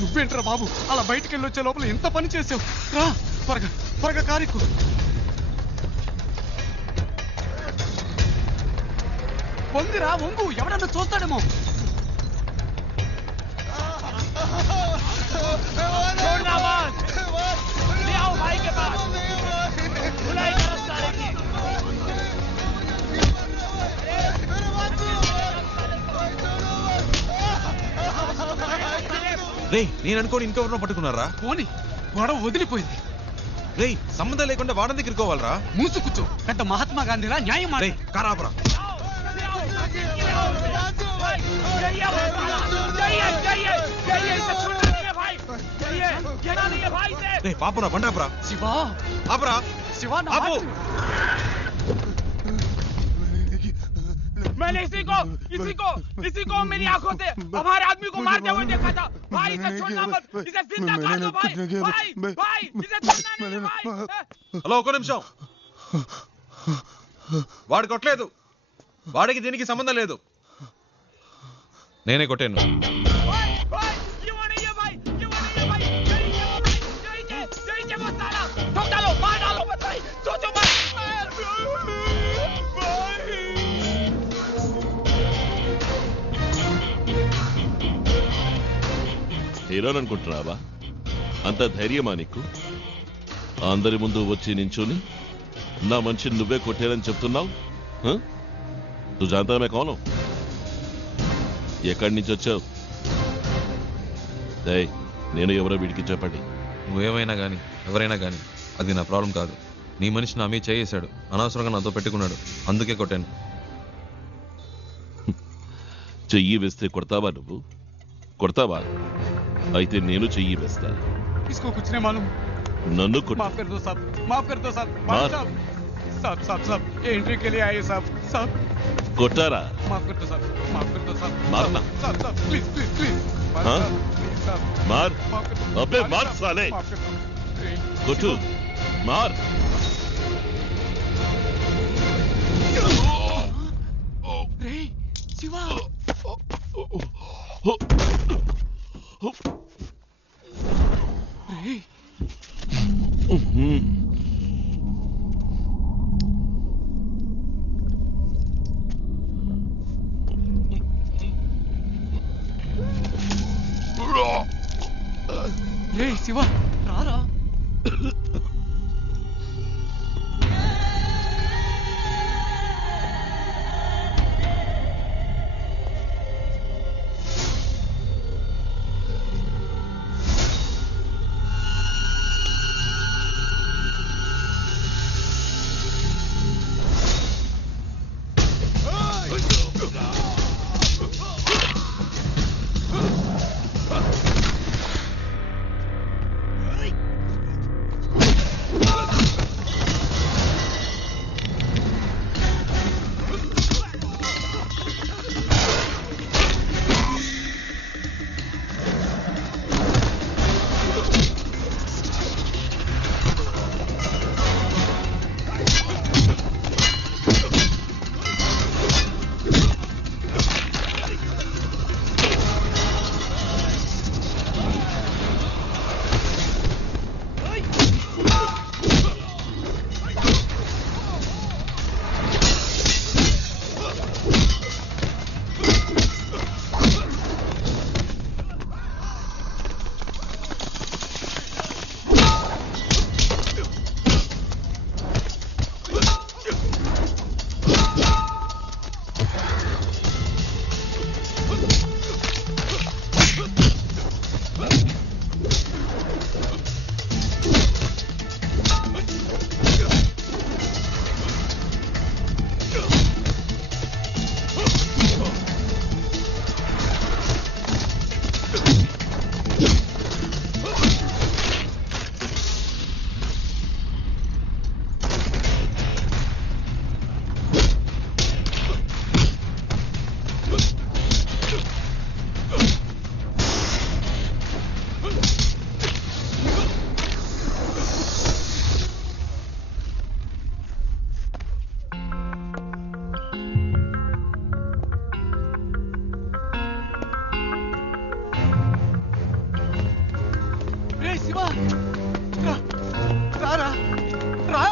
నువ్వేంట్రా బాబు అలా బయటికి వెళ్ళి వచ్చే లోపల ఎంత పని చేసావు? రా త్వరగా త్వరగా కారెక్కు. వంగిరా వంగు, ఎవడన్నా చూస్తాడేమో. రే నేను అనుకోని ఇంకెవరినో పట్టుకున్నారా? పోనీ గొడవ వదిలిపోయింది. రే సంబంధం లేకుండా వాడని దగ్గరుకోవాలరా. మూసు కూర్చో, పెద్ద మహాత్మా గాంధీలా న్యాయం మాట. కారాపరా పాపరా బండాపరా. శివ ఆపరా శివ ఆపు. मैंने इसी को मेरी आंखों से हमारे आदमी को मारते हुए देखा था। भाई इसे छोड़ना मत, इसे जिंदा कर दो भाई। भाई इसे छोड़ना नहीं भाई। హలో ఒక్క నిమిషం. వాడు కొట్టలేదు, వాడికి దీనికి సంబంధం లేదు, నేనే కొట్టాను. హీరోని అనుకుంటున్నావా? అంత ధైర్యమా నీకు? అందరి ముందు వచ్చి నించుని నా మనిషిని నువ్వే కొట్టారని చెప్తున్నావు? నువ్వు జాంతామే కోను? ఎక్కడి నుంచి వచ్చావు? నేను ఎవరో వీడికి చెప్పండి. నువ్వేమైనా కానీ ఎవరైనా కానీ అది నా ప్రాబ్లం కాదు. నీ మనిషి నా మీద చేసాడు, అనవసరంగా నాతో పెట్టుకున్నాడు, అందుకే కొట్టాను. చెయ్యి వేస్తే కొడతావా? నువ్వు కొడతావా? అయితే నేను చెయ్యి వేస్తా. इसको कुछ नहीं मालूम. नन्नू माफ कर दो साहब, माफ कर दो साहब. साहब ये एंट्री के लिए आए साहब. कोटारा माफ कर दो साहब, माफ कर दो साहब. मारना साहब प्लीज प्लीज प्लीज. हाँ मार. अबे मार साले. कोटू मार. रे शिवा रे. రే శివ రారా. శివ రా రారా రా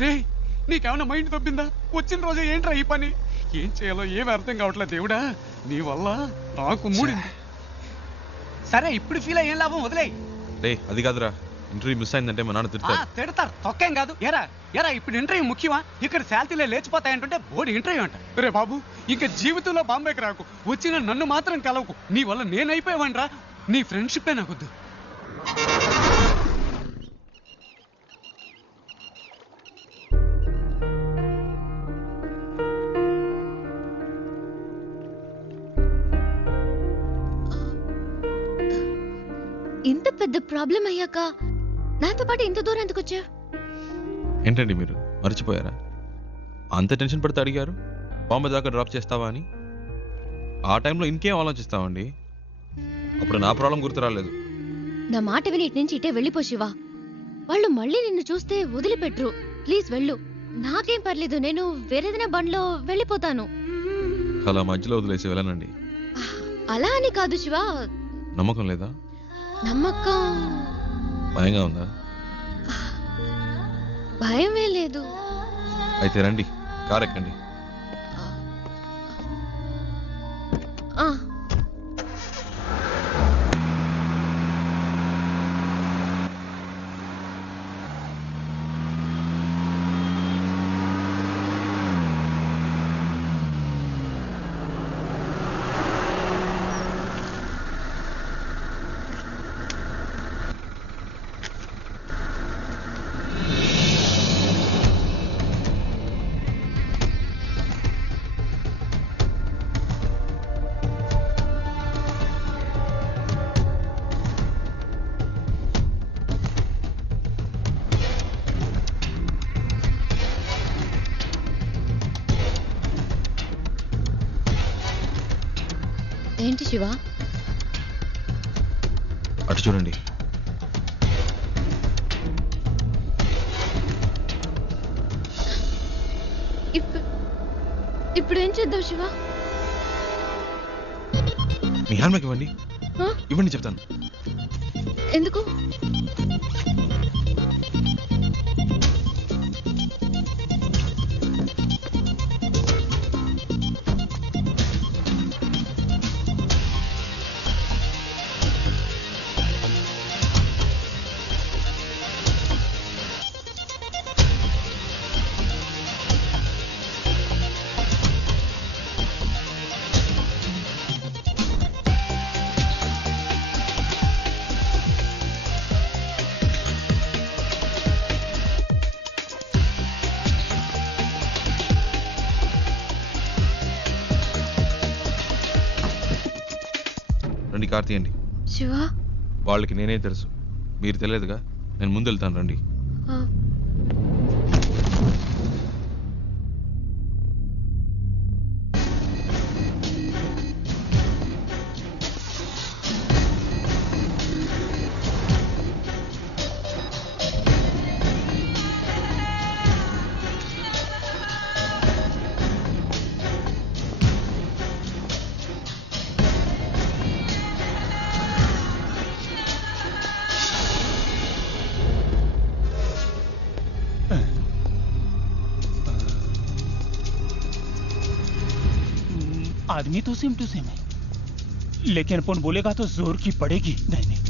రే నీకేమన్నా మైండ్ తప్పిందా? వచ్చిన రోజే ఏంట్రా ఈ పని? ఏం చేయాలో ఏమి అర్థం కావట్లేదు దేవుడా, నీ వల్ల నాకు మూడింది. సరే ఇప్పుడు ఫీల్ అయ్యేం లాభం, వదిలేయ్. రే అది కాదురా, ఇంటర్వ్యూ మిస్ అయిందంటే మా నాన్న తిడతారు. తిడతారు, తొక్కేం కాదు. ఎరా ఎరా ఇప్పుడు ఇంటర్వ్యూ ముఖ్యమా? ఇక్కడ శాలరీలే లేచిపోతాయంటుంటే బోర్డు ఇంటర్వ్యూ అంట. రే బాబు, ఇంకా జీవితంలో బాంబేకి రాకు, వచ్చిన నన్ను మాత్రం కలవకు. నీ వల్ల నేనైపోయావనరా, నీ ఫ్రెండ్షిప్పే నాకొద్దు. ఇంత పెద్ద ప్రాబ్లం అయ్యాక నాతో పాటు ఇంత దూరం ఎందుకు వచ్చా? ఏంటండి మీరు మర్చిపోయారా? అంత టెన్షన్ పడితే అడిగారు బాంబే దాకా డ్రాప్ చేస్తావా అని. ఆ టైంలో ఇంకేం ఆలోచిస్తామండి? అప్పుడు నా ప్రాబ్లం గుర్తు రాలేదు. నా మాట విని ఇటు నుంచి ఇటే వెళ్ళిపో శివ. వాళ్ళు మళ్ళీ నిన్ను చూస్తే వదిలిపెట్టరు. ప్లీజ్ వెళ్ళు. నాకేం పర్లేదు, నేను వేరేదైనా బండ్లో వెళ్ళిపోతాను. అలా మధ్యలో వదిలేసి వెళ్ళనండి. అలా అని కాదు శివ. నమ్మకం లేదా? నమ్మకం. భయంగా ఉందా? భయమే లేదు. అయితే రండి, కార్ ఎక్కండి. ఏంటి శివ? అటు చూడండి. ఇప్పుడు ఏం చేద్దాం శివ? మీ హ్యాండ్బ్యాగ్ ఇవ్వండి. ఇవ్వండి చెప్తాను. ఎందుకు? రండి, కార్ తీయండి. శివ, వాళ్ళకి నేనే తెలుసు, మీరు తెలియదుగా. నేను ముందు వెళ్తాను, రండి. आदमी तो सेम टू सेम है, लेकिन अपन बोलेगा तो जोर की पड़ेगी। नहीं नहीं